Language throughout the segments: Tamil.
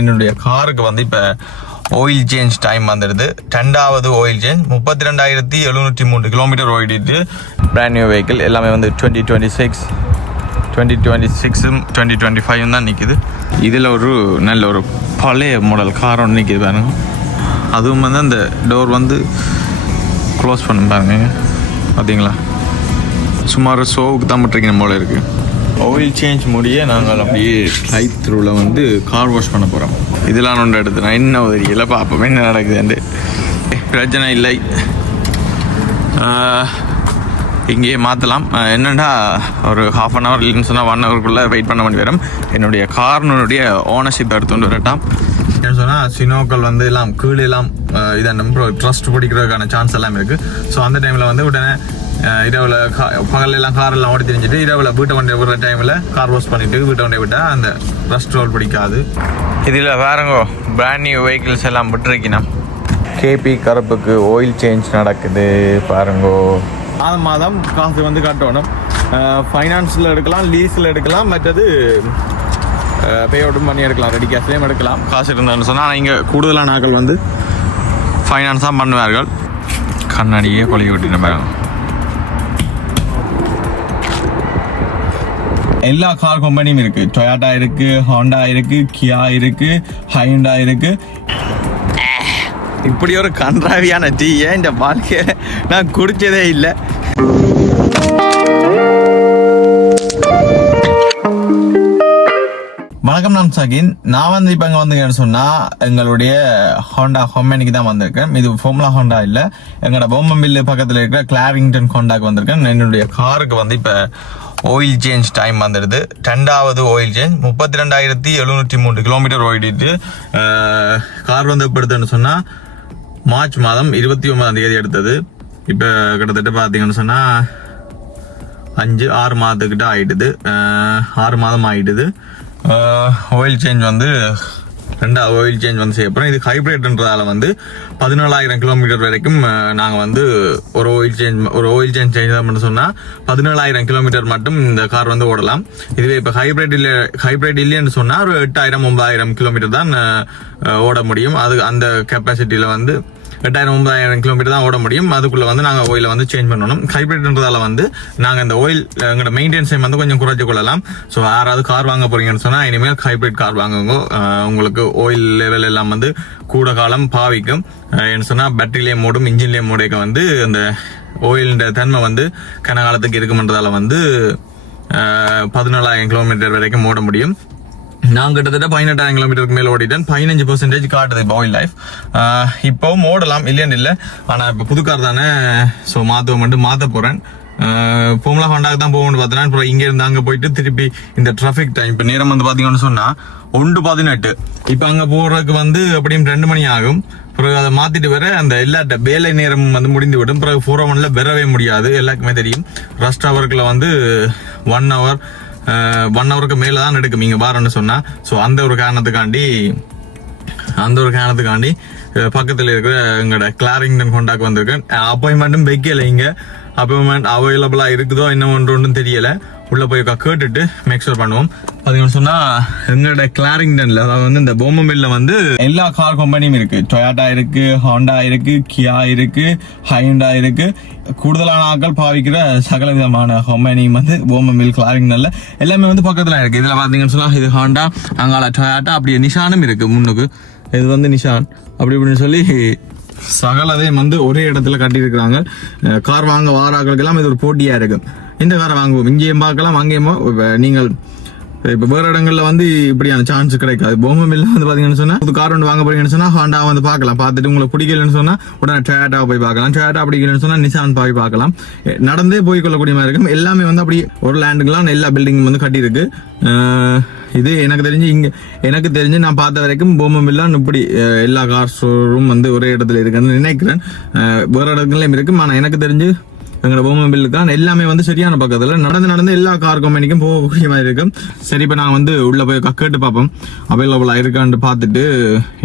என்னுடைய காருக்கு வந்து இப்போ ஆயில் சேஞ்ச் டைம் வந்துடுது. ரெண்டாவது ஆயில் சேஞ்ச் முப்பத்தி ரெண்டாயிரத்தி எழுநூற்றி மூன்று கிலோமீட்டர் ஓடிட்டு பிராண்ட் நியூ வெஹிக்கிள் எல்லாமே வந்து twenty twenty six twenty twenty சிக்ஸும் twenty twenty ஃபைவும் தான் நிற்கிது இதில் ஒரு நல்ல ஒரு பழைய மாடல் கார் ஒன்று நிற்கிது பாருங்க. அதுவும் வந்து அந்த டோர் வந்து க்ளோஸ் பண்ண பாருங்க. பார்த்தீங்களா சுமார் ஷோவுக்கு தான் பட்டிருக்கணும் போல இருக்குது ஆயில் சேஞ்ச் முடிய நாங்கள் அப்படியே லைட் த்ரூவில் வந்து கார் வாஷ் பண்ண போகிறோம் இதெல்லாம் ஒன்று எடுத்துனா என்ன தெரியல பார்ப்போம். என்ன நடக்குதுன்ட்டு பிரச்சனை இல்லை. இங்கேயே மாற்றலாம் என்னென்னா ஒரு ஹாஃப் அன் ஹவர் இல்லைன்னு சொன்னால் ஒன் ஹவருக்குள்ளே வெயிட் பண்ண வேண்டி வரும். என்னுடைய கார்னுடைய ஓனர்ஷிப் எடுத்துகிட்டு வரட்டாம். என்ன சொன்னால் சினோக்கள் வந்து எல்லாம் கீழே எல்லாம் இதை நம்ம ட்ரஸ்ட் பிடிக்கிறதுக்கான சான்ஸ் எல்லாம் இருக்குது ஸோ அந்த டைமில் வந்து உடனே இரவுல கா பகல்ல எல்லாம் கார் எல்லாம் ஓடி தெரிஞ்சுட்டு இரவுல வீட்டை வண்டி விடுற டைமில் கார் வாஷ் பண்ணிட்டு வீட்டை வண்டி விட்டால் அந்த ட்ரஸ்ட் ரோல் பிடிக்காது. இதில் வேறங்கோ பிராண்ட் நியூ வெஹிக்கிள்ஸ் எல்லாம் விட்டுருக்கணும் கேபி கருப்புக்கு ஆயில் சேஞ்ச் நடக்குது பாருங்கோ. மாதம் மாதம் காசு வந்து கட்டணும். ஃபைனான்ஸில் எடுக்கலாம் லீஸில் எடுக்கலாம் மற்றது பே அவுட்டும் பண்ணி எடுக்கலாம். ரெடி கேஷ்லேயும் எடுக்கலாம். காசு இருந்தாலும் சொன்னால் இங்கே கூடுதலான ஆட்கள் வந்து ஃபைனான்ஸ் தான் பண்ணுவார்கள். கண்ணாடியே கொலை விட்டு பாருங்க. எல்லா கார் கம்பெனியும் இருக்கு. டொயாட்டா இருக்கு ஹாண்டா இருக்கு கியா இருக்கு ஹைண்டா இருக்கு. இப்படி ஒரு கன்றாவியான டீ ஏன் இந்த வாழ்க்கையில நான் குடிச்சதே இல்லை? ஒன்ஸ் நான் நான் வந்து இப்போ இங்கே வந்து சொன்னால் எங்களுடைய ஹோண்டா ஹொம்மனிக்கு தான் வந்திருக்கேன். இது ஃபோம்லா ஹோண்டா இல்லை. எங்களோட பொம்மம்பில்லு பக்கத்தில் இருக்கிற கிளாரிங்டன் ஹோண்டாக்கு வந்திருக்கேன். என்னுடைய காருக்கு வந்து இப்போ ஆயில் சேஞ்ச் டைம் வந்துடுது. ரெண்டாவது ஆயில் சேஞ்ச் முப்பத்தி ரெண்டாயிரத்தி எழுநூற்றி மூன்று கிலோமீட்டர் ஓடிட்டு கார் வந்து எப்படி எடுத்தேன்னு சொன்னால் மார்ச் மாதம் இருபத்தி ஒன்பதாம் தேதி எடுத்தது. இப்போ கிட்டத்தட்ட பார்த்தீங்கன்னு சொன்னால் அஞ்சு ஆறு மாதத்துக்கிட்ட ஆகிடுது ஆறு மாதம் ஆகிடுது ஆயில் சேஞ்ச் வந்து ரெண்டாவது ஆயில் சேஞ்ச் வந்து செய்யப்போம் இது ஹைப்ரிட்ன்றதால வந்து பதினேழாயிரம் கிலோமீட்டர் வரைக்கும் நாங்கள் வந்து ஒரு ஆயில் சேஞ்ச் ஒரு ஆயில் சேஞ்ச் சேஞ்ச் பண்ண சொன்னால் பதினேழாயிரம் கிலோமீட்டர் மட்டும் இந்த கார் வந்து ஓடலாம். இதுவே இப்போ ஹைப்ரிட் இல்லை ஹைப்ரிட் இல்லைன்னு சொன்னால் ஒரு எட்டாயிரம் ஒன்பதாயிரம் கிலோமீட்டர் தான் ஓட முடியும். அது அந்த கெப்பாசிட்டியில் வந்து எட்டாயிரம் ஒன்பதாயிரம் கிலோமீட்டர் தான் ஓட முடியும். அதுக்குள்ளே வந்து நாங்கள் ஆயிலை வந்து சேஞ்ச் பண்ணணும். ஹைப்ரிட்ன்றதால வந்து நாங்கள் இந்த ஆயில் எங்களோட மெயின்டெனன்ஸ் டைம் வந்து கொஞ்சம் குறைச்சி கொள்ளலாம். ஸோ யாராவது கார் வாங்க போறீங்கன்னு சொன்னால் இனிமேல் ஹைப்ரிட் கார் வாங்குங்க. உங்களுக்கு ஆயில் லெவல் எல்லாம் வந்து கூட காலம் பாவிக்கும். என்ன சொன்னால் பேட்டரிலேயே மூடும் இன்ஜின்லேயே மூடைக்க வந்து அந்த ஆயிலின் தன்மை வந்து கனகாலத்துக்கு இருக்குமன்றதால வந்து பதினாலாயிரம் கிலோமீட்டர் வரைக்கும் ஓட முடியும். நான் கிட்டத்தட்ட பதினெட்டாயிரம் கிலோமீட்டருக்கு மேல ஓடிட்டேன். பதினஞ்சு பர்சன்டேஜ் காட்டுது பாயில் லைஃப் இப்போவும் ஓடலாம் இல்லைன்னு இல்லை. ஆனால் இப்போ புது கார் தானே. ஸோ மாற்றுவோம் மட்டும் மாற்ற போகிறேன் பொம்லா ஹோண்டாக்கு தான் போகணும்னு பார்த்தேன். இப்போ இங்கேருந்து அங்கே போயிட்டு திருப்பி இந்த டிராஃபிக் டைம் இப்போ நேரம் வந்து பார்த்தீங்கன்னு சொன்னால் ஒன்று பதினெட்டு. இப்போ அங்கே போகிறதுக்கு வந்து எப்படியும் ரெண்டு மணி ஆகும். பிறகு அதை மாற்றிட்டு வர அந்த எல்லா வேலை நேரம் வந்து முடிந்து விடும். பிறகு ஃபோர் ஒன்ல oh வரவே முடியாது. எல்லாருக்குமே தெரியும். ரஸ்ட் ஹவருக்குள்ள வந்து ஒன் ஹவர் ஒன் ஹவருக்கு மேலே தான் எடுக்கும். நீங்கள் பாருன்னு சொன்னால் ஸோ அந்த ஒரு காரணத்துக்காண்டி அந்த ஒரு காரணத்துக்காண்டி பக்கத்தில் இருக்கிற எங்களோட கிளாரிங்டன் கொண்டாக்கு வந்திருக்கேன் அப்பாயின்மெண்ட்டும் வைக்கல இங்க. அப்பாயின்மெண்ட் அவைலபிளாக இருக்குதோ என்ன ஒன்றும் தெரியல. உள்ள போய் கேட்டுட்டு மேக் ஷூர் பண்ணுவோம். அதுக்கு சொன்னா எங்களோட கிளாரிங்டன்ல அதாவது வந்து இந்த போமமில்ல வந்து எல்லா கார் கம்பெனியும் இருக்கு. டொயாட்டா இருக்கு ஹாண்டா இருக்கு கியா இருக்கு ஹைண்டா இருக்கு. கூடுதலான ஆட்கள் பாவிக்கிற சகல விதமான கம்பெனியும் வந்து போமமில் கிளாரிங்டன்ல எல்லாமே வந்து பக்கத்துல இருக்கு. இதுல பார்த்தீங்கன்னு சொன்னால் இது ஹாண்டா அங்கால டொயாட்டா அப்படியே நிஷானும் இருக்கு முன்னுக்கு. இது வந்து நிஷான். அப்படி இப்படின்னு சொல்லி சகலதையும் வந்து ஒரே இடத்துல கட்டியிருக்கிறாங்க. கார் வாங்க வாராக்களுக்கெல்லாம் இது ஒரு போட்டியா இருக்கு. இந்த காரை வாங்குவோம். இங்கேயும் பார்க்கலாம் அங்கேயும் இப்போ நீங்கள் இப்போ வேற இடங்களில் வந்து இப்படியான சான்ஸ் கிடைக்காது. பொம்மைமில்ல வந்து பார்த்தீங்கன்னு சொன்னால் புது கார் ஒன்று வாங்க போறீங்கன்னு சொன்னால் ஹாண்டா வந்து பார்க்கலாம். பார்த்துட்டு உங்களுக்கு பிடிக்கலன்னு சொன்னால் உடனே டொயாட்டா போய் பார்க்கலாம். டொயாட்டா பிடிக்கலன்னு சொன்னால் நிசான் போய் பார்க்கலாம். நடந்தே போய் கொள்ளக்கூடிய மாதிரி இருக்கும். எல்லாமே வந்து அப்படி ஒரு லேண்டுக்கெலாம் எல்லா பில்டிங்கும் வந்து கட்டியிருக்கு. இது எனக்கு தெரிஞ்சு இங்கே எனக்கு தெரிஞ்சு நான் பார்த்த வரைக்கும் பொம்மைமில்லாம் இப்படி எல்லா கார் ஷோரூம் வந்து ஒரே இடத்துல இருக்குன்னு நினைக்கிறேன். வேறு வேற இடங்களையும் ஆனால் எனக்கு தெரிஞ்சு எங்களோட பொம்மை பில்லுக்கு தான். எல்லாமே வந்து சரியான பக்கத்தில். நடந்து நடந்து எல்லா கார் கம்பெனிக்கும் போகக்கூடிய மாதிரி இருக்கும் சரி இப்போ நாங்கள் வந்து உள்ளே போய் கேட்டு பார்ப்போம். அவைலபிளாக இருக்கான்னு பார்த்துட்டு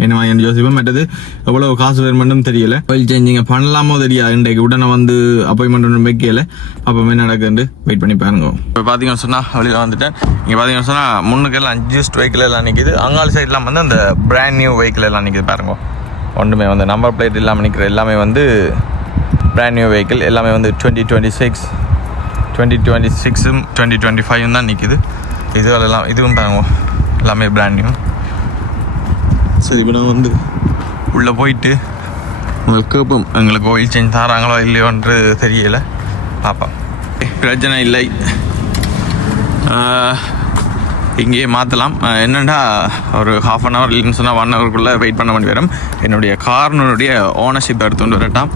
என்ன வாங்கி யோசிப்போம். மற்றது எவ்வளோ காசு வேணுமென்னு தெரியல. ஆயில் சேஞ்சிங்க பண்ணலாமோ தெரியாது. இன்றைக்கு உடனே வந்து அப்பாயின்மெண்ட் ஒன்று வைக்கல. அப்போ என்ன நடக்குதுன்னு வெயிட் பண்ணி பாருங்க. இப்போ பார்த்தீங்கன்னு சொன்னால் வழியில் வந்துட்டேன். இங்கே பார்த்தீங்கன்னு சொன்னால் முன்னுக்கெல்லாம் அட்ஜஸ்ட் வெஹிக்கிள் எல்லாம் நிற்கிது அங்கால சைட்லாம் வந்து அந்த பிராண்ட் நியூ வெஹிக்கிள் எல்லாம் நிற்கிது பாருங்க. ஒன்றுமே வந்து நம்பர் பிளேட் இல்லாமல் நிற்கிற எல்லாமே வந்து பிராண்ட் நியூ வெஹிக்கிள் எல்லாமே வந்து twenty twenty six twenty twenty சிக்ஸும் twenty twenty ஃபைவும் தான் நிற்கிது இதுவெல்லாம் இதுவும் பாருங்க எல்லாமே பிராண்ட் நியூ சரி இப்போ நான் வந்து உள்ளே போயிட்டு உங்களுக்கு கேட்போம் எங்களுக்கு ஆயில் சேஞ்ச் தராங்களோ இல்லையோன்று தெரியலை. பார்ப்போம் பிரச்சனை இல்லை. இங்கேயே மாற்றலாம் என்னென்னா ஒரு ஹாஃப் அன் ஹவர் இல்லைன்னு சொன்னால் ஒன் ஹவருக்குள்ளே வெயிட் பண்ண வேண்டி வரும். என்னுடைய கார்னுடைய ஓனர்ஷிப் எடுத்துகிட்டு வரட்டாம்.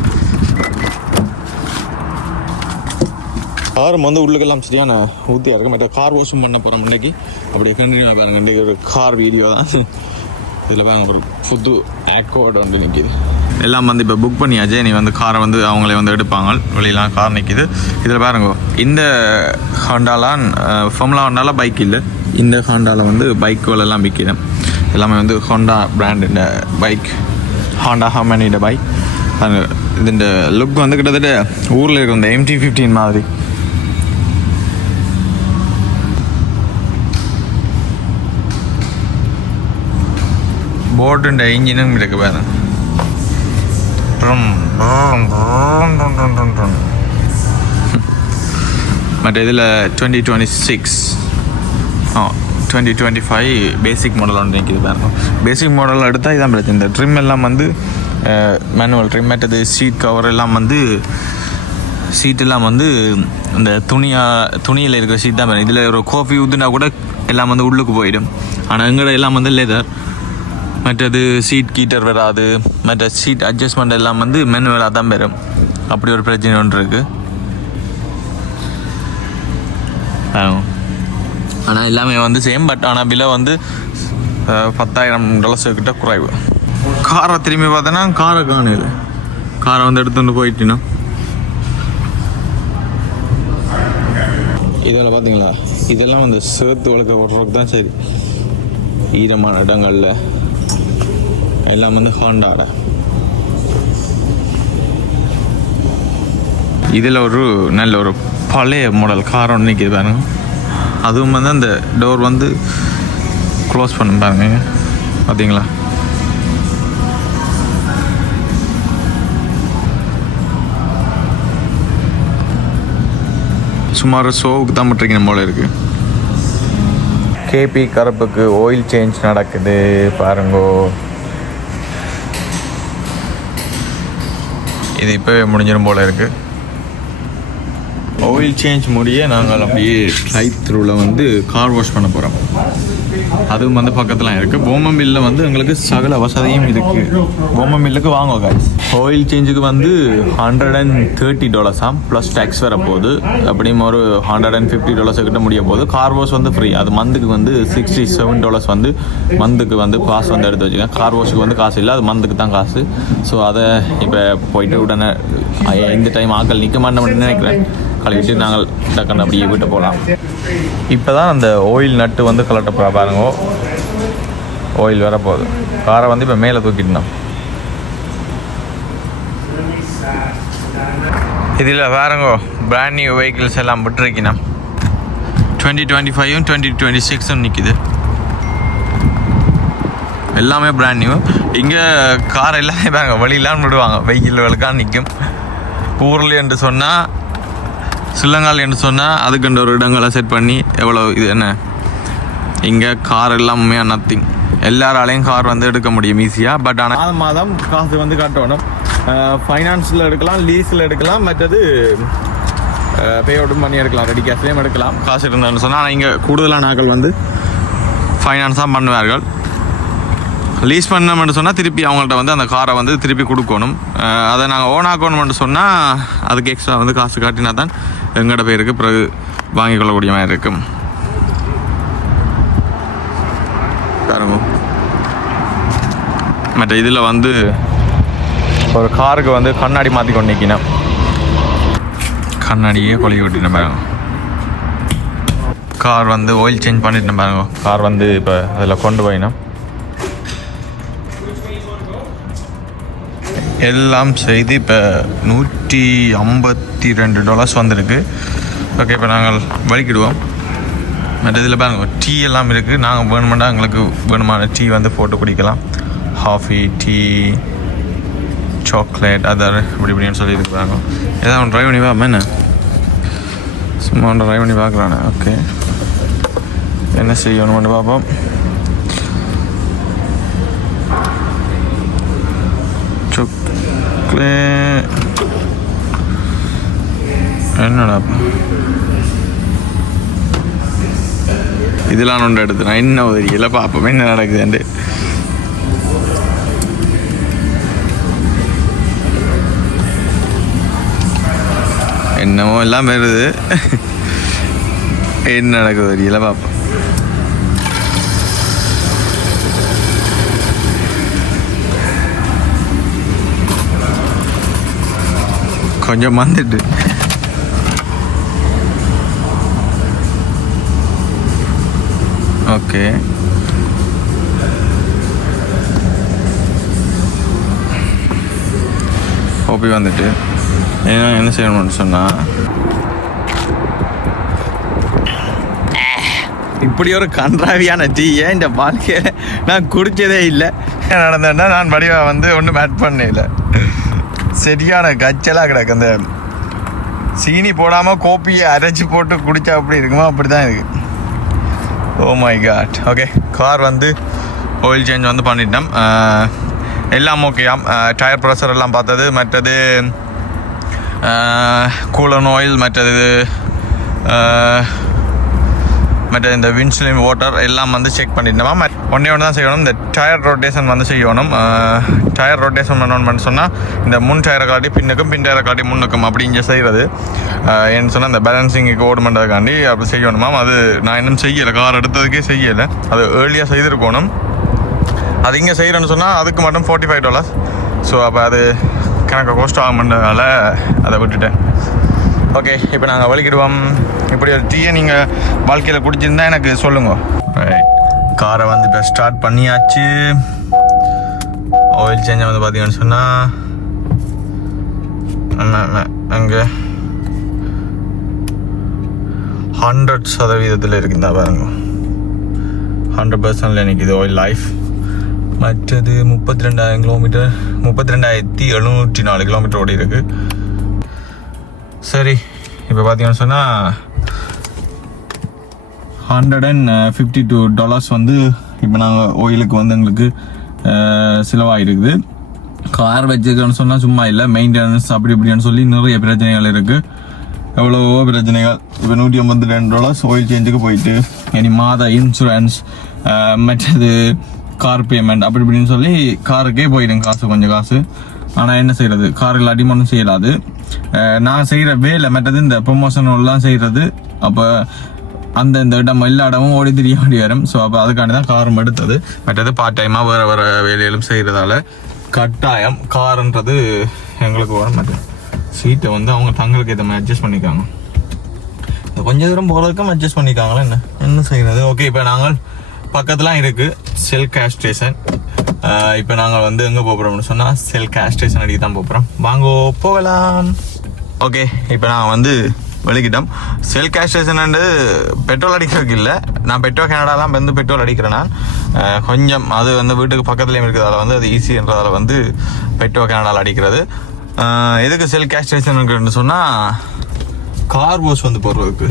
கார் வந்து உள்ளுக்கெல்லாம் சரியான ஊற்றியாக இருக்கும் மற்ற கார் வாஷும் பண்ண போகிறோம் இன்னைக்கு. அப்படியே கண்டினியூ பாருங்க. இன்றைக்கி ஒரு கார் வீடியோ தான். இதில் பாருங்க ஒரு புது ஆக்கோடு வந்து நிற்கிது எல்லாம் வந்து இப்போ புக் பண்ணியாச்சு. நீ வந்து காரை வந்து அவங்களே வந்து எடுப்பாங்க. வெளியெலாம் கார் நிற்கிது இதில் பாருங்க இந்த ஹாண்டாலாம் ஃபம்லா ஹாண்டாலாம் பைக் இல்லை. இந்த ஹாண்டாவில் வந்து பைக்குகளெல்லாம் விற்கிறேன் எல்லாமே வந்து ஹோண்டா பிராண்டின் பைக் ஹாண்டா ஹாமனியோட பைக் இதுன்ற லுக் வந்து கிட்டத்தட்ட ஊரில் இருக்கிற இந்த எம்டி ஃபிஃப்டீன் மாதிரி. போட்டுண்ட இன்ஜினும் இருக்கு பாரு ட்ரும், ட்ரும், ட்ரும், ட்ரும், ட்ரும், ட்ரும், மற்ற இதில் டுவெண்ட்டி டுவெண்ட்டி சிக்ஸ் ஆ twenty twenty five basic model ஒன்று நிற்கிது பாருங்க பேசிக் மாடல் எடுத்தால் இதான் பிரச்சனை இந்த ட்ரிம் எல்லாம் வந்து மேனுவல் ட்ரிம் மற்றது சீட் கவர் எல்லாம் வந்து சீட்டெல்லாம் வந்து இந்த துணியா துணியில் இருக்கிற சீட் தான் இதில் ஒரு கோஃபி ஊற்றுனா கூட எல்லாம் வந்து உள்ளுக்கு போயிடும் ஆனால் எங்கட எல்லாம் வந்து லெதர் மற்றது சீட் கீட்டர் வராது மற்ற சீட் அட்ஜஸ்ட்மெண்ட் எல்லாம் வந்து மெனுவலாக தான் வரும் அப்படி ஒரு பிரச்சனை ஒன்று இருக்குது ஆனால் எல்லாமே வந்து சேம் பட் ஆனால் விலை வந்து பத்தாயிரம் டாலர்ஸ் கிட்ட குறைவு. காரை திரும்பி பார்த்தோன்னா காரை காணல காரை வந்து எடுத்துகிட்டு போயிட்டுனா. இதெல்லாம் பார்த்தீங்களா? இதெல்லாம் வந்து சேர்த்து வளர்க்க விடுறதுக்கு தான் சரி. ஈரமான இடங்களில். எல்லாம் வந்து ஹாண்டாட இதில் ஒரு நல்ல ஒரு பழைய மாடல் கார் ஒன்று நிற்கிது பாருங்க அதுவும் வந்து அந்த டோர் வந்து க்ளோஸ் பண்ண பாருங்க பார்த்தீங்களா சுமார் ஷோவுக்கு தான் விட்டுருக்கீங்க போல இருக்கு கேபி கருப்புக்கு ஆயில் சேஞ்ச் நடக்குது பாருங்கோ இது இப்போவே முடிஞ்சிடும் போல இருக்கு. ஆயில் சேஞ்ச் முடிய நாங்கள் அப்படியே ட்ரைப் த்ரூவில் வந்து கார் வாஷ் பண்ண போகிறோம் அதுவும் வந்து பக்கத்தில் இருக்குது போமமில்ல வந்து எங்களுக்கு சகல வசதியும் இருக்குது போமமில்லுக்கு வாங்குவோம் காய்ஸ் ஆயில் சேஞ்சுக்கு வந்து ஹண்ட்ரட் அண்ட் தேர்ட்டி டாலர்ஸாம் ப்ளஸ் டேக்ஸ் வர போகுது அப்படியும் ஒரு ஹண்ட்ரட் அண்ட் ஃபிஃப்டி டாலர்ஸ் கிட்ட முடிய போகுது. கார் வாஷ் வந்து ஃப்ரீ அது மந்த்துக்கு வந்து சிக்ஸ்டி செவன் டாலர்ஸ் வந்து மந்த்துக்கு வந்து காசு வந்து எடுத்து வச்சுக்கேன் கார் வாஷுக்கு வந்து காசு இல்லை. அது மந்த்துக்கு தான் காசு. ஸோ அதை இப்போ போயிட்டு உடனே இந்த டைம் ஆக்கள் நிற்க மாட்டேன் நினைக்கிறேன். கழுவிட்டு நாங்கள் டக்குன்னு அப்படியே வீட்டு போகலாம். இப்போ தான் அந்த ஆயில் நட்டு வந்து கலட்ட போகிற பாருங்க. ஆயில் வரப்போகுது. காரை வந்து இப்போ மேலே தூக்கிட்டோம் இதில் வேறங்கோ பிராண்ட் நியூ வெஹிக்கிள்ஸ் எல்லாம் விட்டுருக்கணும் டுவெண்ட்டி டுவெண்ட்டி ஃபைவும் டுவெண்ட்டி டுவெண்ட்டி சிக்ஸும் நிற்கிது எல்லாமே பிராண்ட் நியூ இங்கே கார் எல்லாமே பாருங்க வழியிலாம் விடுவாங்க. வெயில் வெளுக்காக நிற்கும் ஊரில் என்று சொன்னால் சில்லங்கால் என்று சொன்னால் அதுக்குன்ற ஒரு இடங்களை செட் பண்ணி எவ்வளோ இது என்ன? இங்கே கார் எல்லாமே நத்திங் எல்லாராலையும் கார் வந்து எடுக்க முடியும் ஈஸியாக பட் ஆனால் மாதம் மாதம் காசு வந்து கட்டணும். ஃபைனான்ஸில் எடுக்கலாம் லீஸில் எடுக்கலாம் மற்றது பே அவுட்டும் பண்ணி எடுக்கலாம் ரெடி கேஷ்லேயும் எடுக்கலாம். காசு இருந்தான்னு சொன்னால் ஆனால் இங்கே கூடுதலான ஆட்கள் வந்து ஃபைனான்ஸ் தான் பண்ணுவார்கள். லீஸ் பண்ணோம்னு சொன்னால் திருப்பி அவங்கள்ட்ட வந்து அந்த காரை வந்து திருப்பி கொடுக்கணும். அதை நாங்கள் ஓன் ஆக்கணும்னு சொன்னால் அதுக்கு எக்ஸ்ட்ரா வந்து காசு காட்டினா தான் எங்கள்ட பேருக்கு பிறகு வாங்கி கொள்ளக்கூடிய மாதிரி இருக்கும். பாருங்க. மற்ற இதில் வந்து ஒரு காருக்கு வந்து கண்ணாடி மாற்றி கொண்டு நிற்கினேன் கண்ணாடியே கொலை விட்டுட்டு பாருங்க. கார் வந்து ஆயில் சேஞ்ச் பண்ணிட்டு பாருங்க. கார் வந்து இப்போ அதில் கொண்டு போயினோம். எல்லாம் செய்து இப்போ நூற்றி ஐம்பத்தி ரெண்டு டாலர்ஸ் வந்திருக்கு. ஓகே இப்போ நாங்கள் வலிக்கிடுவோம். மற்ற இதில் பாருங்க டீ எல்லாம் இருக்குது நாங்கள் வேணுமெண்டா எங்களுக்கு வேணுமான டீ வந்து போட்டு குடிக்கலாம். ஹாஃபி டீ சாக்லேட் அதர் இப்படி இப்படின்னு சொல்லி இருக்கிறாங்க ஏதாவது அவன் ட்ரைவ் பண்ணி பார்ப்போம் என்ன? சும்மா ஒன்று ட்ரைவ் பண்ணி பார்க்குறானே ஓகே என்ன செய்யணும் பார்ப்போம். என்னடா? இதெல்லாம் ஒன்று எடுத்து நான் என்ன தெரியல பார்ப்போம் என்ன நடக்குதுண்டு என்னமோ எல்லாம் வருது. என்ன நடக்குது தெரியல பார்ப்போம் கொஞ்சம் வந்துட்டு ஓகே. ஓபி வந்துட்டு. ஏன்னா என்ன செய்யணும்னு சொன்னால் இப்படி ஒரு கன்றாவியான டீ ஏன் இந்த வாழ்க்கையில் நான் குடிச்சதே இல்லை? நடந்தேன்னா நான் வடிவாக வந்து ஒன்றும் ஆட் பண்ணல சரியான கச்சலாக கிடக்கு. அந்த சீனி போடாமல் கோப்பியை அரைச்சி போட்டு குடித்தா அப்படி இருக்குமோ அப்படி தான் இருக்குது oh oh my God okay car வந்து ஆயில் சேஞ்ச் வந்து பண்ணிட்டோம். எல்லாம் ஓகேயாம் டயர் ப்ரெஷர் எல்லாம் பார்த்தது மற்றது கூலன் ஆயில் மற்றது மற்ற இந்த விண்ட்ஸ்லிம் வாட்டர் எல்லாம் வந்து செக் பண்ணிட்டோமா ஒன்றே ஒன்று தான் செய்யணும். இந்த டயர் ரொட்டேஷன் வந்து செய்யணும். டயர் ரொட்டேஷன் பண்ணணும்னு சொன்னால் இந்த முன் டயரை காட்டி பின்னுக்கும் பின் டயரை காட்டி முன்னுக்கும் அப்படி இங்கே செய்கிறது ஏன்னு சொன்னால் இந்த பேலன்சிங்க்கு ஓடு பண்ணுறதுக்காண்டி அப்படி செய்யணுமா அது நான் இன்னும் செய்யலை. கார் எடுத்ததுக்கே செய்யலை. அது ஏர்லியாக செய்திருக்கணும். அது இங்கே செய்கிறேன்னு சொன்னால் அதுக்கு மட்டும் ஃபார்ட்டி ஃபைவ் டாலர்ஸ் ஸோ அப்போ அது கணக்கு கோஸ்ட் ஆகும்ன்றதால அதை விட்டுட்டேன். ஓகே இப்போ நாங்கள் வலிக்கிடுவோம். இப்படி ஒரு டீயை நீங்கள் வாழ்க்கையில் குடிச்சிருந்தா எனக்கு சொல்லுங்க. காரை வந்து இப்போ ஸ்டார்ட் பண்ணியாச்சு. ஆயில் சேஞ்சை வந்து பார்த்தீங்கன்னு சொன்னால் அங்கே ஹண்ட்ரட் சதவீதத்தில் இருக்குதா பாருங்க. ஹண்ட்ரட் பர்சன்டில் நிற்கிது ஆயில் லைஃப் மற்றது முப்பத்தி ரெண்டாயிரம் கிலோமீட்டர் முப்பத்தி ரெண்டாயிரத்தி எழுநூற்றி நாலு கிலோமீட்டர் ஓடி இருக்குது சரி இப்போ பார்த்தீங்கன்னு சொன்னால் hundred and fifty uh, two dollars வந்து இப்போ நாங்கள் ஓயிலுக்கு வந்து எங்களுக்கு uh, செலவாகிருக்குது கார் வச்சுக்கன்னு சொன்னால் சும்மா இல்லை மெயின்டெனன்ஸ் அப்படி இப்படின்னு சொல்லி நிறைய பிரச்சனைகள் இருக்குது எவ்வளவோ பிரச்சனைகள். இப்போ நூற்றி ஐம்பத்தி ரெண்டு டாலர்ஸ் ஓயில் சேஞ்சுக்கு போயிட்டு இனி மாத இன்சூரன்ஸ் uh, மற்றது கார் பேமெண்ட் அப்படி இப்படின்னு சொல்லி காருக்கே போயிடும் காசு கொஞ்சம் காசு. ஆனால் என்ன செய்யறது காரில் அடிமனும் செய்யலாது. நான் செய்கிற வேலை மற்றது இந்த ப்ரொமோஷன் எல்லாம் செய்கிறது அப்போ அந்த இந்த இடம் எல்லா இடமும் ஓடி திரிய வேண்டி வரும். ஸோ அப்போ அதுக்காண்டி தான் காரும் எடுத்தது. மற்றது பார்ட் டைமாக வேறு வேறு வேலைகளும் செய்கிறதால கட்டாயம் காருன்றது எங்களுக்கு வர மாட்டேன் சீட்டை வந்து அவங்க தங்களுக்கு இதை மாதிரி அட்ஜஸ்ட் பண்ணிக்காங்க இந்த கொஞ்ச தூரம் போகிறதுக்கும் அட்ஜஸ்ட் பண்ணிக்காங்களா என்ன? என்ன செய்கிறது ஓகே இப்போ நாங்கள் பக்கத்துலாம் இருக்குது செல் கேஷ் ஸ்டேஷன் இப்போ நாங்கள் வந்து எங்கே போகிறோம்னு சொன்னால் செல் கேஷ் ஸ்டேஷன் அடிக்க தான் போகிறோம் வாங்கோ போகலாம். ஓகே இப்போ நான் வந்து வெளிக்கிட்டோம். செல் கேஷ் ஸ்டேஷன் பெட்ரோல் அடிக்கிறதுக்கு இல்லை. நான் பெட்ரோல் கனடாலாம் வந்து பெட்ரோல் அடிக்கிறேன் நான். கொஞ்சம் அது வந்து வீட்டுக்கு பக்கத்துலேயும் இருக்கிறதால வந்து அது ஈஸின்றதால வந்து பெட்ரோல் கனடாவில் அடிக்கிறது. எதுக்கு செல் கேஷ் ஸ்டேஷன் சொன்னால் கார் வாஷ் வந்து போடுறதுக்கு.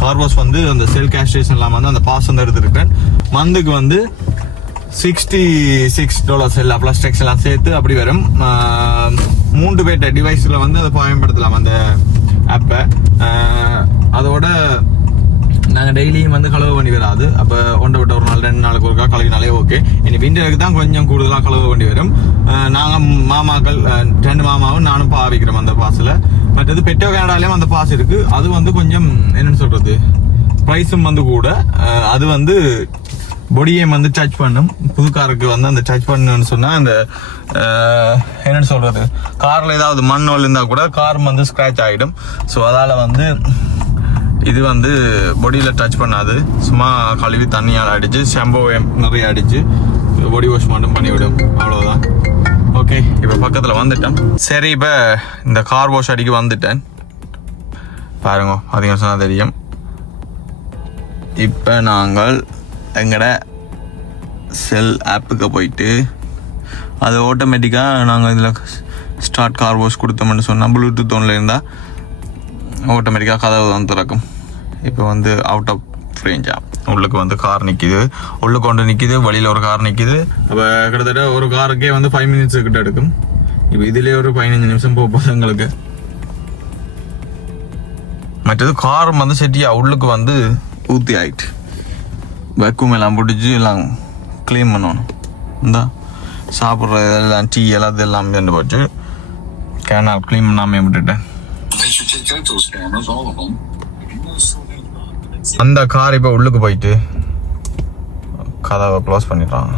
கார் வாஷ் வந்து அந்த செல் கேஷ் ஸ்டேஷன் இல்லாமல் வந்து அந்த பாஸ் வந்து எடுத்துருக்கேன் மந்த்துக்கு வந்து சிக்ஸ்டி சிக்ஸ் டாலர்ஸ் எல்லாம் ப்ளஸ் டெக்ஸ் எல்லாம் சேர்த்து அப்படி வரும். மூன்று பேட்ட டிவைஸில் வந்து அதை பயன்படுத்தலாம் அந்த ஆப்பை அதோட நாங்கள் டெய்லியும் வந்து கழுவ வேண்டி வராது. அப்போ ஒன்றை விட்ட ஒரு நாள் ரெண்டு நாளுக்கு ஒருக்கா கழுவினாலே ஓகே இனி விண்டருக்கு தான் கொஞ்சம் கூடுதலாக கழுவ வேண்டி வரும். நாங்கள் மாமாக்கள் ரெண்டு மாமாவும் நானும் பாவிக்கிறோம் அந்த பாஸில் மற்றது பெட்டோ கனடாலேயும் அந்த பாஸ் இருக்குது அது வந்து கொஞ்சம் என்னன்னு சொல்கிறது ப்ரைஸும் வந்து கூட. அது வந்து பொடியை வந்து டச் பண்ணும். புது காருக்கு வந்து அந்த டச் பண்ணுன்னு சொன்னா அந்த அஹ், என்னன்னு சொல்றது? கார்ல ஏதாவது மண் இருந்தா கூட கார் வந்து ஸ்கிராச் ஆகிடும் ஸோ அதால வந்து இது வந்து பொடியில டச் பண்ணாது. சும்மா கழுவி தண்ணியால் அடிச்சு ஷாம்போ நிறைய அடிச்சு பொடி வாஷ் மட்டும் பண்ணிவிடும். அவ்வளோதான் ஓகே இப்போ பக்கத்தில் வந்துட்டேன். சரி இப்போ இந்த கார் வாஷ் அடிக்க வந்துட்டேன். பாருங்க அதிகம் சொன்னால் தெரியும். இப்போ நாங்கள் எங்கட செல் ஆப்புக்கு போயிட்டு அது ஆட்டோமேட்டிக்காக நாங்கள் இதில் ஸ்டார்ட் கார் வாஷ் கொடுத்தோம்னு சொன்னால் ப்ளூடூத் ஒன்றில் இருந்தால் ஆட்டோமேட்டிக்காக கதவு வந்து திறக்கும். இப்போ வந்து அவுட் ஆஃப் ரேஞ்சா உள்ளுக்கு வந்து கார் நிற்கிது உள்ளே கொண்டு நிற்கிது வழியில் ஒரு கார் நிற்கிது அப்போ கிட்டத்தட்ட ஒரு காருக்கே வந்து ஃபைவ் மினிட்ஸ் கிட்ட எடுக்கும். இப்போ இதுலேயே ஒரு பதினஞ்சு நிமிஷம் போக போகுது எங்களுக்கு. மற்றது கார் வந்து செட்டியா உள்ளுக்கு வந்து ஊற்றி ஆயிட்டு. வெக்கும் எல்லாம் பிடிச்சி எல்லாம் க்ளீன் பண்ணணும். இந்தா சாப்பிட்ற எல்லாம் டீ எல்லாத்தையும் எல்லாம் சேர்ந்து போச்சு. கேனால் க்ளீன் பண்ணாமே விட்டுட்டேன். அந்த கார் இப்போ உள்ளுக்கு போயிட்டு கதவை க்ளோஸ் பண்ணிடுறாங்க.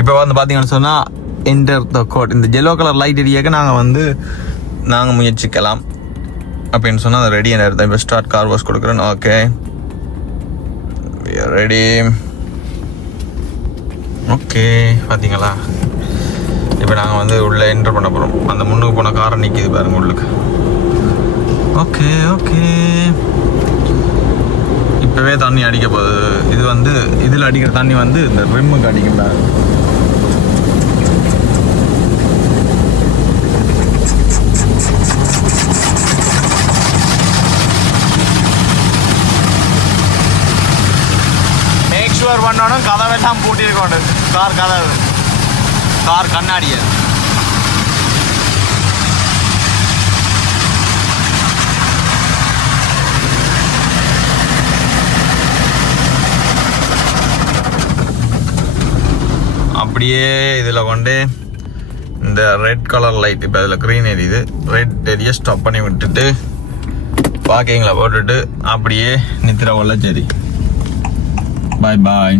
இப்போ வந்து பார்த்தீங்கன்னு சொன்னால் என்டர் த கோட் இந்த ஜெல்லோ கலர் லைட் எரியாக்க நாங்கள் வந்து நாங்கள் முயற்சிக்கலாம். அப்படின்னு சொன்னால் அது ரெடி என்ன இப்போ ஸ்டார்ட் கார் வாஷ் கொடுக்குறேன். ஓகே ரெடி ஓகே பார்த்தீங்களா இப்போ நாங்கள் வந்து உள்ளே என்டர் பண்ண போகிறோம் அந்த முன்னுக்கு போன காரை நிற்கிது பாருங்க உள்ளுக்கு. ஓகே ஓகே இப்போவே தண்ணி அடிக்க போகுது. இது வந்து இதில் அடிக்கிற தண்ணி வந்து இந்த ரிம்முக்கு அடிக்கல பண்ணணும் கதவெல்லாம் பூட்டியிருக்கோண்டு கார் கதவு. கார் கண்ணாடியை. அப்படியே இதில் கொண்டு இந்த ரெட் கலர் லைட் இப்போ அதில் க்ரீன் எரியுது. ரெட் எரிய ஸ்டாப் பண்ணி விட்டுட்டு பார்க்கிங்கில் போட்டுட்டு அப்படியே நித்திர கொள்ள பாய் பாய்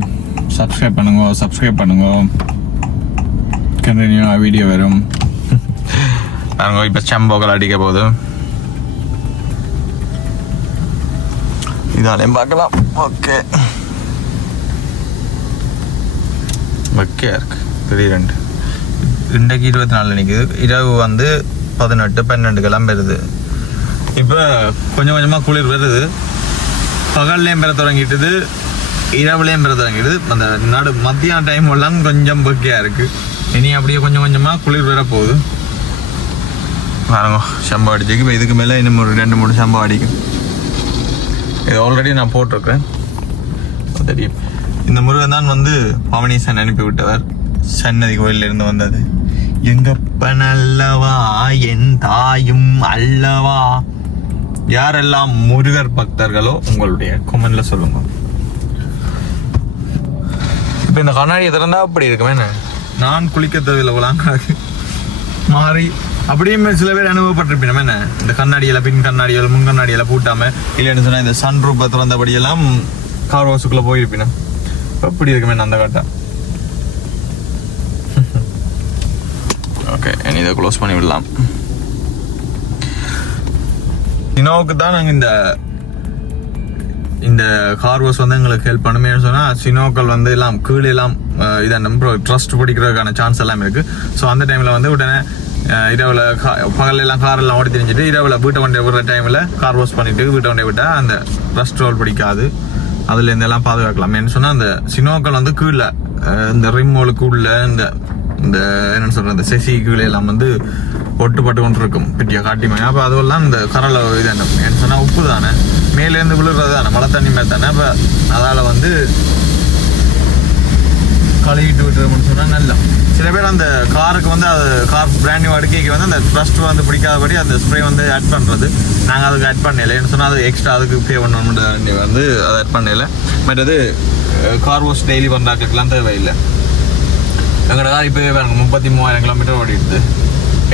சப்ஸ்கிரைப் பண்ணுங்க சப்ஸ்கிரைப் பண்ணுங்க. கண்டினியூ வீடியோ வரும். நாங்கள் இப்போ செம்போக்கள் அடிக்க போகுது. இதாலையும் பார்க்கலாம். ஓகே ஓகே இருக்கு. ரெண்டு இன்றைக்கு இருபத்தி நாலு நிற்குது இரவு வந்து பதினெட்டு பன்னெண்டு கிளம்பிடுது இப்போ கொஞ்சம் கொஞ்சமாக குளிர் வருது. பகல்லையும் பெற தொடங்கிட்டுது. இரவுலையும் பெற தொடங்கிடுது அந்த நடு மத்தியான டைம் எல்லாம் கொஞ்சம் வெக்கையா இருக்கு. இனி அப்படியே கொஞ்சம் கொஞ்சமாக குளிர் வர போகுது. பாருங்க சம்பா அடிச்சுக்கு இப்போ இதுக்கு மேலே இன்னும் ஒரு ரெண்டு மூணு சம்பா அடிக்கும். இது ஆல்ரெடி நான் போட்டிருக்கேன் தெரியும் இந்த முருகன் தான் வந்து பவனீசன் அனுப்பி விட்டவர். சன்னதி கோயில்ல இருந்து வந்தது. எங்கப்பன் அல்லவா என் தாயும் அல்லவா? யாரெல்லாம் முருகர் பக்தர்களோ உங்களுடைய கொமெண்ட்ல சொல்லுங்க. இப்ப இந்த கண்ணாடியை திறந்தா அப்படி இருக்குமே என்ன? நான் குளிக்க தேவையில்லை விளாங்காது மாறி அப்படியும் சில பேர் அனுபவப்பட்டிருப்பீங்க என்ன? இந்த கண்ணாடியில பின் கண்ணாடியில் முன் கண்ணாடியில பூட்டாம இல்லைன்னு சொன்னா இந்த சன் ரூப்பை திறந்தபடியெல்லாம் கார் வாசுக்குள்ள போயிருப்பீங்க எப்படி இருக்குமே அந்த காட்டா. ஓகே இனி இதை க்ளோஸ் பண்ணி விடலாம் சினோவுக்கு தான் நாங்கள் இந்த இந்த கார் வாஷ் வந்து எங்களுக்கு ஹெல்ப் பண்ணுமே சொன்னால் சினோக்கள் வந்து எல்லாம் கீழே எல்லாம் இதை நம்ம ட்ரஸ்ட் பிடிக்கிறதுக்கான சான்ஸ் எல்லாம் இருக்குது ஸோ அந்த டைமில் வந்து உடனே இரவில் இரவுல கா பகல்ல எல்லாம் ஓடி தெரிஞ்சுட்டு இரவில் வீட்டை வண்டியை விடுற டைமில் கார் வாஷ் பண்ணிட்டு வீட்டை வண்டியை விட்டால் அந்த ட்ரஸ்ட் ரோல் பிடிக்காது. அதுல எல்லாம் பாதுகாக்கலாம் ஏன்னு சொன்னால் அந்த சினோக்கள் வந்து கீழே இந்த ரிம்மோலுக்கு உள்ள இந்த இந்த என்ன சொல்ற இந்த செசி எல்லாம் வந்து ஒட்டுப்பட்டு கொண்டு இருக்கும் பெட்டியா அப்போ அப்ப அதுவெல்லாம் இந்த கரலை இது என்ன சொன்னால் சொன்னா உப்பு தானே. மேலேருந்து விழுறது தானே மழை தண்ணி மேலே தானே. அப்போ அதால வந்து கழுவிட்டு விட்டுறோம்னு சொன்னால் நல்லா. சில பேர் அந்த காருக்கு வந்து அது கார் பிராண்ட் நியூ அடுக்கைக்கு வந்து அந்த ட்ரஸ்ட் வந்து பிடிக்காதபடி அந்த ஸ்ப்ரே வந்து ஆட் பண்ணுறது நாங்கள் அதுக்கு ஆட் பண்ணல ஏன்னு சொன்னால் அது எக்ஸ்ட்ரா அதுக்கு பே பண்ணணும்னு வந்து அதை ஆட் பண்ணல மற்றது கார் வாஷ் டெய்லி பண்ணுறாங்களுக்குலாம் தேவையில்லை. எங்களோட தான் இப்போ எனக்கு முப்பத்தி மூவாயிரம் கிலோமீட்டர் ஓடிடுது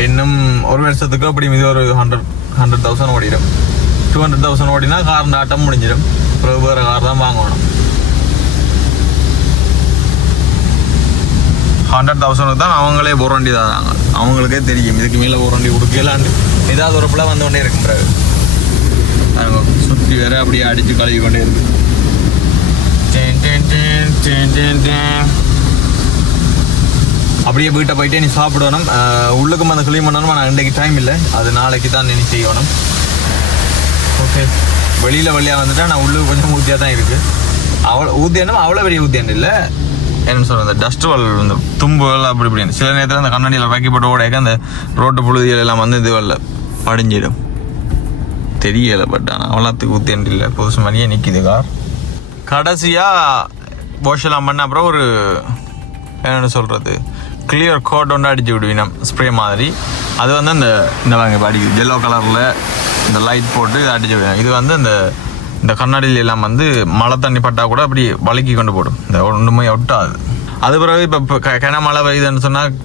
இன்னும் ஒரு வருஷத்துக்கு அப்படி மீது ஒரு ஹண்ட்ரட் ஹண்ட்ரட் தௌசண்ட் ஓடிடும் டூ ஹண்ட்ரட் தௌசண்ட் ஓடினா கார் ஆட்டம் முடிஞ்சிடும் பிறகு வேறு கார் தான் வாங்கணும் ஹண்ட்ரட் தௌசண்ட் தான் அவங்களே போராண்டி தராங்க அவங்களுக்கே தெரியும் இதுக்கு மேலே போராண்டி கொடுக்கலான்னு ஏதாவது ஒரு பிள்ளை வந்து கொண்டே இருக்குன்றாரு சுற்றி வேற அப்படியே அடித்து கழுவி கொண்டே இருக்கு அப்படியே வீட்டை போயிட்டு நீ சாப்பிடணும். உள்ளுக்கும் அந்த கிளீன் பண்ணணும்? ஆனால் இன்றைக்கு டைம் இல்லை. அது நாளைக்கு தான் நீ செய்யணும். ஓகே வெளியில் வழியாக வந்துட்டா நான் உள்ளுக்கு கொஞ்சம் ஊத்தியாக தான் இருக்குது அவ்வளோ ஊத்தியானம் அவ்வளோ பெரிய ஊத்தியான் இல்லை? என்ன சொல்கிறது டஸ்ட் வால் இந்த தும்புகள் அப்படி இப்படின்னு சில நேரத்தில் அந்த கண்ணாடியில் வைக்கி போட்டு ஓடைக்க அந்த ரோட்டு புழுதிகள் எல்லாம் வந்து இது வரல. படிஞ்சிடும். தெரியலை பட் ஆனால் அவ்வளோத்துக்கு ஊத்தியான் இல்லை. புதுசு மாதிரியே நிற்கிது கார் கடைசியாக வாஷ் எல்லாம் பண்ண அப்புறம் ஒரு என்னென்னு சொல்கிறது கிளியர் கோட் ஒன்று அடிச்சு விடுவினம் ஸ்ப்ரே மாதிரி. அது வந்து அந்த இந்த வாங்க இப்போ அடிக்குது. எல்லோ கலரில் இந்த லைட் போட்டு இதை அடிச்சு விடுவோம் இது வந்து இந்த இந்த கண்ணாடியில் எல்லாம் வந்து மழை தண்ணி பட்டால் கூட அப்படி வழுக்கி கொண்டு போடும். இந்த ஒன்றுமே ஒட்டாது. அது பிறகு இப்போ இப்போ கிண மழை பெய்யுதுன்னு சொன்னால்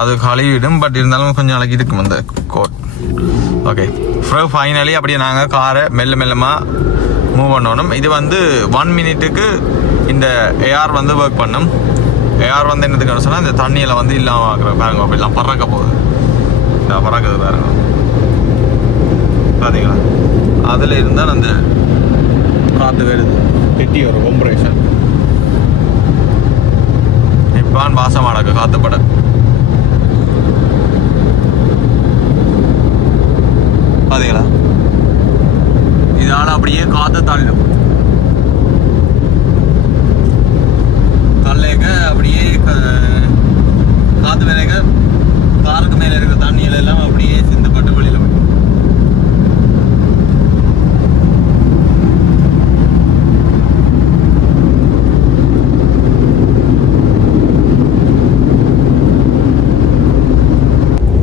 அது கழுவிடும். பட் இருந்தாலும் கொஞ்சம் நாளைக்கு இருக்கும் அந்த கோட் ஓகே ஃப்ரோ ஃபைனலி அப்படியே நாங்கள் காரை மெல்ல மெல்லமாக மூவ் பண்ணணும். இது வந்து ஒன் மினிட்டுக்கு இந்த ஏஆர் வந்து ஒர்க் பண்ணும். ஏஆர் வந்து என்னதுக்கு சொன்னால் இந்த தண்ணியில் வந்து இல்லாமல் ஆக்குற பாருங்க அப்படிலாம் பறக்க போகுது. இந்த பறக்குது பாருங்க. பார்த்தீங்களா அதில் இருந்தால் அந்த காற்று வருது. கெட்டி ஒரு கொம்பரேஷன் இப்பான் வாசம் அடக்கு காற்றுப்பட பார்த்தீங்களா இதால அப்படியே காற்று தள்ளும் தள்ளைக்க அப்படியே க- காத்து விலைக்க காருக்கு மேல இருக்கிற தண்ணியில எல்லாம் அப்படியே சிந்தப்பட்டு வெளியில போயிடும்.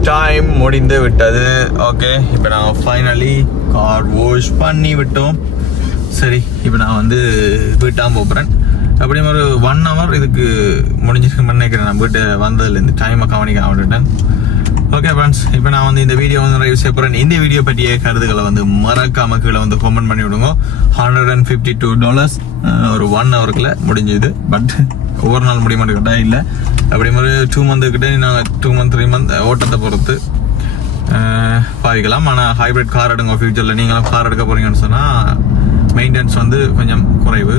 டைம் முடிந்து விட்டது. ஓகே இப்போ நான் ஃபைனலி கார் வாஷ் பண்ணி விட்டோம். சரி இப்போ நான் வந்து வீட்டாக போகிறேன் அப்படியும் ஒரு ஒன் ஹவர் இதுக்கு முடிஞ்சிருக்குன்னு நினைக்கிறேன். நான் வீட்டு வந்ததுலேருந்து டைமை கவனிக்க விட்டுட்டேன் ஓகே ஃப்ரெண்ட்ஸ் இப்போ நான் வந்து இந்த வீடியோ வந்து நிறைய செய்ய போகிறேன் இந்த வீடியோ பற்றிய கருத்துக்களை வந்து மறக்காம கீழே வந்து கமெண்ட் பண்ணி விடுங்க. Hundred and fifty two dollars ஒரு ஒன் ஹவருக்குள்ள முடிஞ்சுது. பட் ஒவ்வொரு நாள் முடிய மாட்டேங்கிட்டா இல்லை அப்படி ஒரு டூ மந்த்துக்கிட்டே கிட்ட நாங்கள் டூ மந்த் த்ரீ மந்த் ஓட்டத்தை பொறுத்து. பாவிக்கலாம் ஆனால் ஹைபிரிட் கார் எடுங்க ஃபியூச்சரில் நீங்களும் கார் எடுக்க போகிறீங்கன்னு சொன்னால் மெயின்டெனன்ஸ் வந்து கொஞ்சம் குறைவு.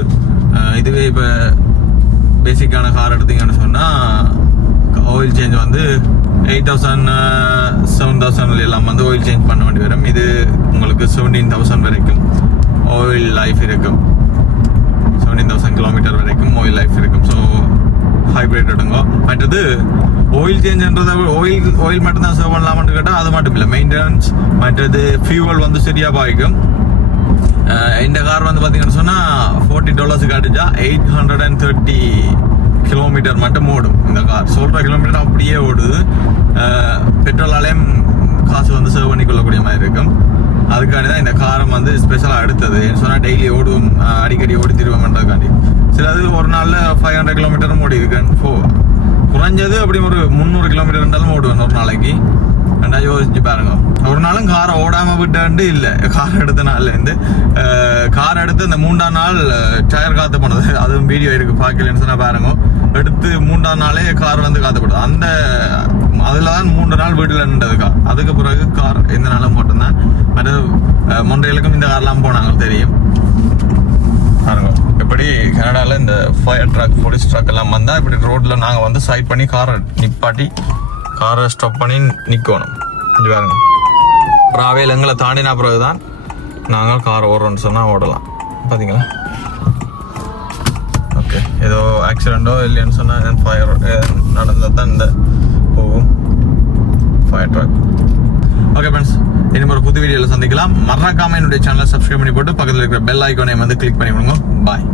இதுவே இப்போ பேசிக்கான கார் எடுத்தீங்கன்னு சொன்னால் ஆயில் சேஞ்ச் வந்து எயிட் தௌசண்ட் செவன் தௌசண்ட் எல்லாம் வந்து ஆயில் சேஞ்ச் பண்ண வேண்டி வரும். இது உங்களுக்கு செவன்டீன் தௌசண்ட் வரைக்கும் ஆயில் லைஃப் இருக்கும். செவன்டீன் தௌசண்ட் கிலோமீட்டர் வரைக்கும் ஆயில் லைஃப் இருக்கும். ஸோ ஹைப்ரிட் எடுங்க. மற்றது ஆயில் சேஞ்சுன்றதை ஆயில் ஆயில் மட்டும் தான் சேவ் பண்ணலாமான்னு கேட்டால் அது மட்டும் இல்லை. மெயின்டெனன்ஸ் மற்றது ஃபியூவல் வந்து சரியாக பாய்க்கும். இந்த கார் வந்து பார்த்தீங்கன்னு சொன்னால் ஃபோர்ட்டி டாலர்ஸுக்கு அடிச்சா eight hundred and thirty kilometre மட்டும் ஓடும் இந்த கார் சொல்கிற கிலோமீட்டர் அப்படியே ஓடுது. பெட்ரோலாலேயும் காசு வந்து சேவ் பண்ணி கொள்ளக்கூடிய மாதிரி இருக்கும். அதுக்காண்டி தான் இந்த காரம் வந்து ஸ்பெஷலாக எடுத்தது சொன்னால் டெய்லி ஓடுவோம் அடிக்கடி ஓடி திருவோம்ன்றதுக்காண்டி சிலது ஒரு நாளில் ஃபைவ் ஹண்ட்ரட் கிலோமீட்டரும் ஓடி இருக்கேன் ஃபோ குறைஞ்சது அப்படி ஒரு முந்நூறு கிலோமீட்டர் இருந்தாலும் ஓடுவேன் ஒரு நாளைக்கு. ரெண்டா யோசிச்சு பாருங்க. ஒரு நாளும் காரை ஓடாம விட்டாண்டு இல்லை. கார் எடுத்த நாள்லேருந்து கார் எடுத்து இந்த மூன்றாம் நாள் டயர் காத்து போனது. அதுவும் வீடியோ இருக்கு பார்க்கலன்னு சொன்னா பாருங்க. எடுத்து மூன்றாம் நாளே கார் வந்து காத்து போடுது. அந்த அதுல தான் மூன்று நாள் வீட்டுல நின்றதுக்கா அதுக்கு பிறகு கார் இந்த நாளும் மட்டும்தான். மற்ற மொன்றையிலுக்கும் இந்த கார்லாம் போனாங்க தெரியும். பாருங்க இப்படி கனடாவில் இந்த ஃபயர் ட்ரக் போலீஸ் ட்ரக் எல்லாம் வந்தால் இப்படி ரோட்டில் நாங்கள் வந்து சைட் பண்ணி காரை நிப்பாட்டி காரை ஸ்டாப் பண்ணி நிற்கணும் இது பாருங்க. ராவேல் எங்களை தாண்டின பிறகுதான் நாங்கள் கார் ஓடுறோம்னு சொன்னால் ஓடலாம். பார்த்தீங்களா ஓகே ஏதோ ஆக்சிடெண்ட்டோ இல்லைன்னு சொன்னால் ஃபயர் நடந்தால் தான் இந்த போகும்? ஃபயர் ட்ரக் ஓகே ஃப்ரெண்ட்ஸ் இனிமே ஒரு புது வீடியோவில் சந்திக்கலாம். மறக்காம என்னுடைய சேனலை சப்ஸ்கிரைப் பண்ணி போட்டு பக்கத்தில் இருக்கிற பெல் ஐக்கானை வந்து கிளிக் பண்ணி விடுங்க பாய்